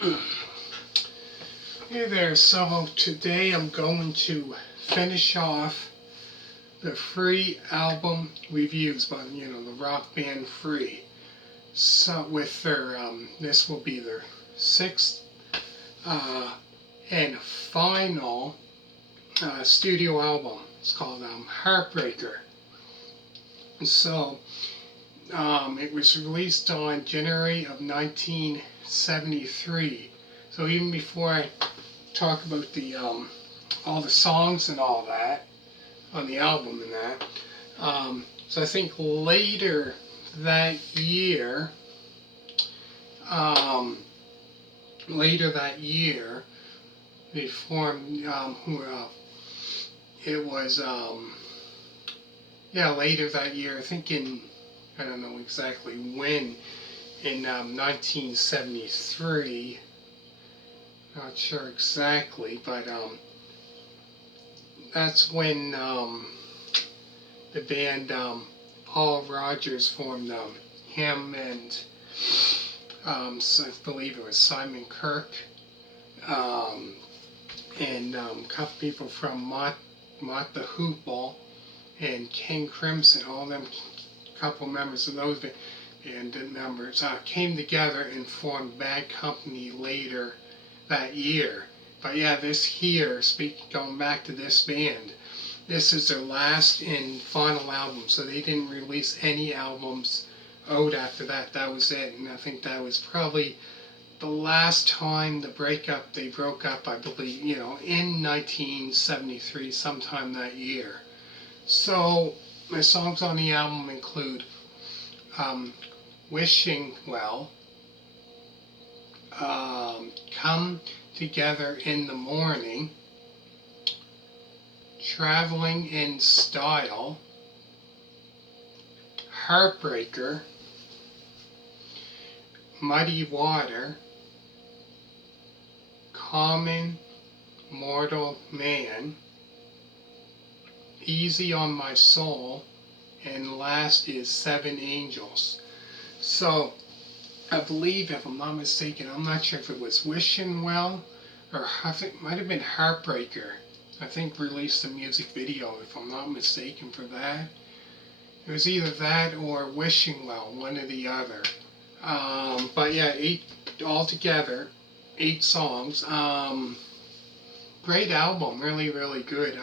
Hey there, so today I'm going to finish off the Free album reviews by, the rock band Free. So with their, this will be their sixth uh, and final studio album. It's called Heartbreaker. So it was released on January of 1973. So even before I talk about the all the songs and all that on the album and that. So I think that year, later that year, they formed. It was later that year. I think I don't know exactly when, in 1973. Not sure exactly, but that's when the band Paul Rogers formed him and so I believe it was Simon Kirk and a couple people from Mott the Hoople and King Crimson, all them couple members of those band members came together and formed Bad Company later that year. But yeah, going back to this band, this is their last and final album, so they didn't release any albums out after that. That was it, and I think that was probably the last time they broke up, I believe, in 1973, sometime that year. So my songs on the album include Wishing Well, Come Together in the Morning, Travelling in Style, Heartbreaker, Muddy Water, Common Mortal Man, Easy on My Soul, and last is Seven Angels. So I believe, if I'm not mistaken, I'm not sure if it was Wishing Well, or I think it might have been Heartbreaker. I think released a music video, if I'm not mistaken, for that. It was either that or Wishing Well, one or the other. But yeah, 8 altogether, 8 songs. Great album, really, really good.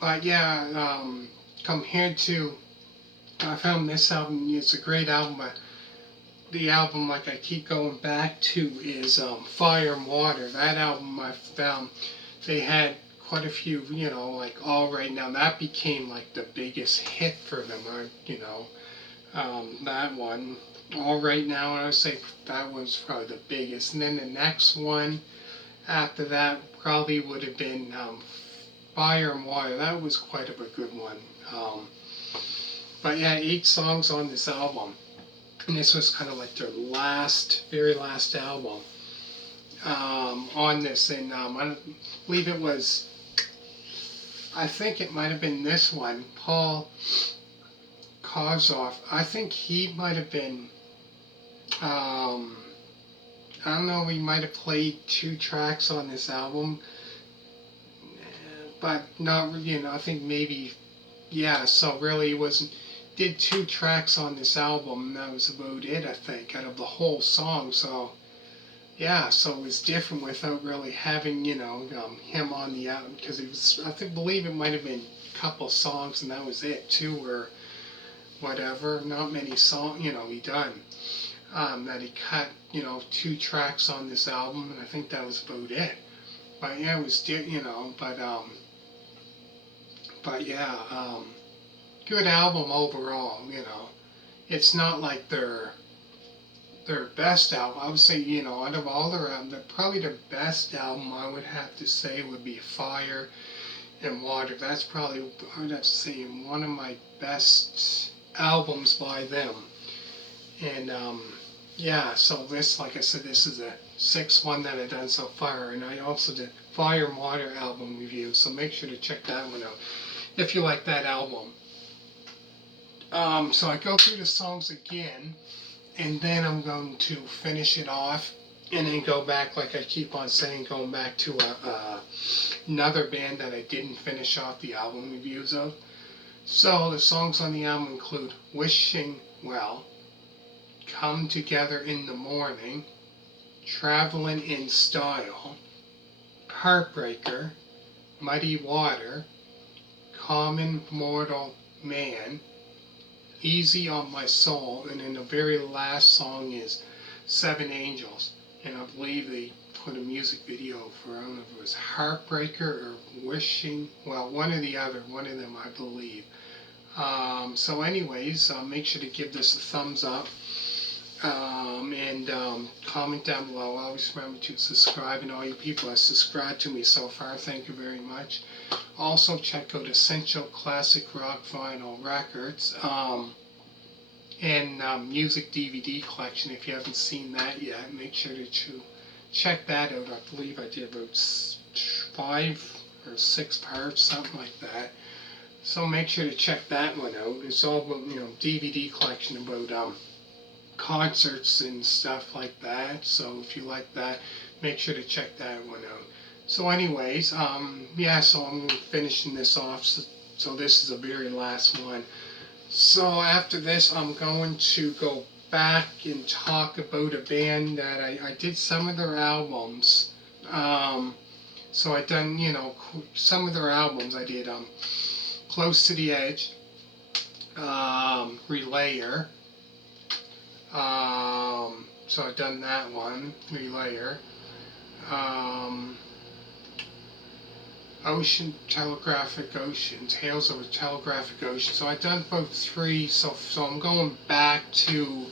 But yeah, compared to, I found this album, it's a great album. The album, like I keep going back to, is Fire and Water. That album I found, they had quite a few, like All Right Now. That became like the biggest hit for them, that one. All Right Now, I would say that was probably the biggest. And then the next one after that probably would have been Fire and Water. That was quite a good one. But yeah, 8 songs on this album. And this was kind of like their very last album on this. And I believe it was, I think it might have been this one, Paul Kozoff. I think he might have been, I don't know, he might have played 2 tracks on this album. But not, I think maybe, yeah, so really it wasn't, did 2 tracks on this album, and that was about it, I think, out of the whole song. So yeah, so it was different without really having, him on the album, because it was, believe it might have been a couple songs and that was it, 2 or whatever, not many songs, he done. That he cut, 2 tracks on this album, and I think that was about it. But yeah, it was, but yeah, good album overall, It's not like their best album. I would say, out of all their albums, probably their best album, I would have to say, would be Fire and Water. That's probably, I would have to say, one of my best albums by them. And yeah, so this, like I said, this is the 6th one that I've done so far, and I also did Fire and Water album review, so make sure to check that one out if you like that album. So I go through the songs again, and then I'm going to finish it off, and then go back, like I keep on saying, going back to another band that I didn't finish off the album reviews of. So the songs on the album include Wishing Well, Come Together in the Morning, Travellin' in Style, Heartbreaker, Muddy Water, Common Mortal Man, Easy on My Soul, and then the very last song is Seven Angels. And I believe they put a music video for, I don't know if it was Heartbreaker or Wishing, well, one or the other, one of them I believe. So anyways, make sure to give this a thumbs up, and comment down below. Always remember to subscribe, and all you people that subscribed to me so far, thank you very much. Also check out Essential Classic Rock Vinyl Records, and music DVD collection. If you haven't seen that yet, make sure to check that out. I believe I did about 5 or 6 parts, something like that. So make sure to check that one out. It's all about, DVD collection about concerts and stuff like that. So if you like that, make sure to check that one out. So anyways, yeah, so I'm finishing this off. So this is the very last one. So after this, I'm going to go back and talk about a band that I did some of their albums. So I done, some of their albums I did. Close to the Edge, Relayer. So I've done that one, Relayer. Ocean, Telegraphic Ocean, Tales of a Telegraphic Ocean. So I've done both 3, so I'm going back to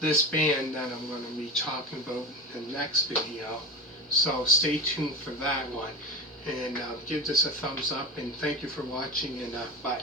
this band that I'm going to be talking about in the next video. So stay tuned for that one, and give this a thumbs up, and thank you for watching, and bye.